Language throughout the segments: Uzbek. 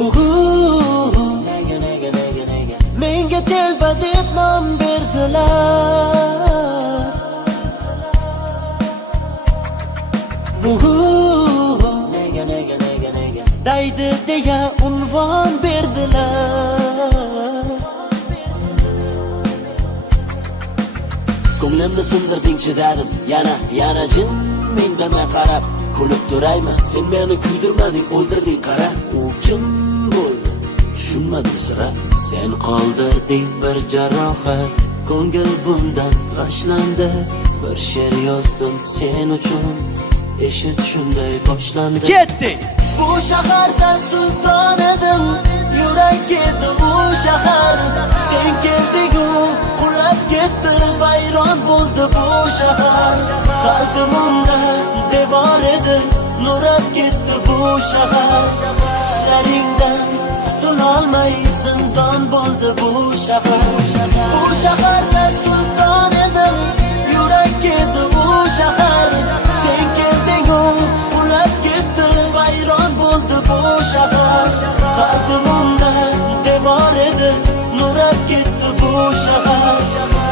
Bugun menga telba deb nom berdilar. Bugun daydi deya unvon berdilar. Ko'nglimni sindirding, chidadim yana jim indamay qarab kulib turayman. Sen meni kuydirmading, o'ldirding qara. U kim bo'ldi tushunmadim sira. Sen qoldirding bir jarohat, ko'ngil bundan g'ashlandi. Bir she'r yozdim sen uchun, eshit shunday boshlandi. Ketdik. Bu shaharda sulton edim, yurak edi u shahar. Sen kelding-u qulab ketdi, vayron bo'ldi bu shahar. Qalbim unda devor edi, nurab ketdi bu shahar. Hislaringdan qutulolmay zindon bo'ldi bu shahar. Bu shaharda sulton edim, yurak edi u shahar. Sen kelding-u qulab ketdi, vayron bo'ldi bu shahar. Qalbim unda devor edi, nurab ketdi bu shahar.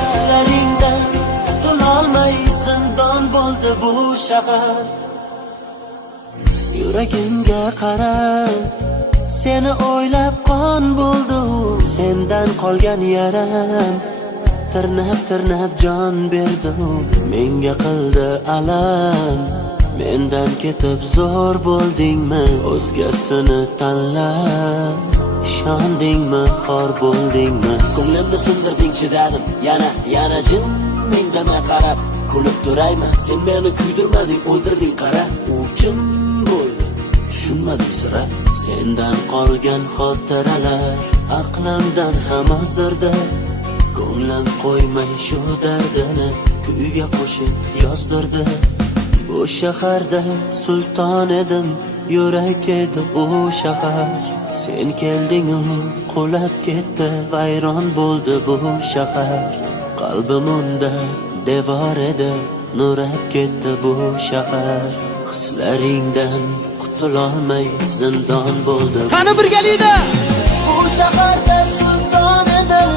Hislaringdan qutulolmay zindon bo'ldi bu shahar. Yuragimga qarab, seni o'ylab qon bo'ldi. Sendan qolgan yaram tirnab jon berdi. Menga qildi alam, mendan ketib zo'r bo'ldingmi? O'zgasini tanlab ishondingmi, xor bo'ldingmi? Ko'nglimni sindirding, chidadim yana jim indamay qarab kulib turayman. Sen meni kuydirmading, o'ldirding qara. U kim bo'ldi tushunmadim sira. Sendan qolgan xotiralar aqlimdan ham ozdirdi. Ko'nglim qo'ymay shu dardini kuyga qo'shib yozdirdi. Bu shaharda sulton edim, yurak edi u shahar. Sen kelding-u qulab ketdi, vayron bo'ldi bu shahar. Qalbim unda devor edi, nurab ketdi bu shahar. Hislaringdan qutulolmay zindon bo'ldi. Qani birgalikda. Bu shaharda sulton edim,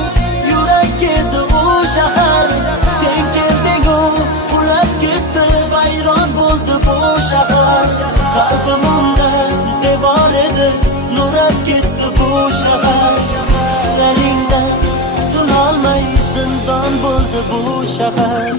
yurak edi u shahar. Sen kelding-u qulab ketdi, vayron bo'ldi bu shahar. Qalbim unda devor edi, nurab ketdi bu shahar. Hislaringdan qutulolmay zindon bo'ldi bu shahar.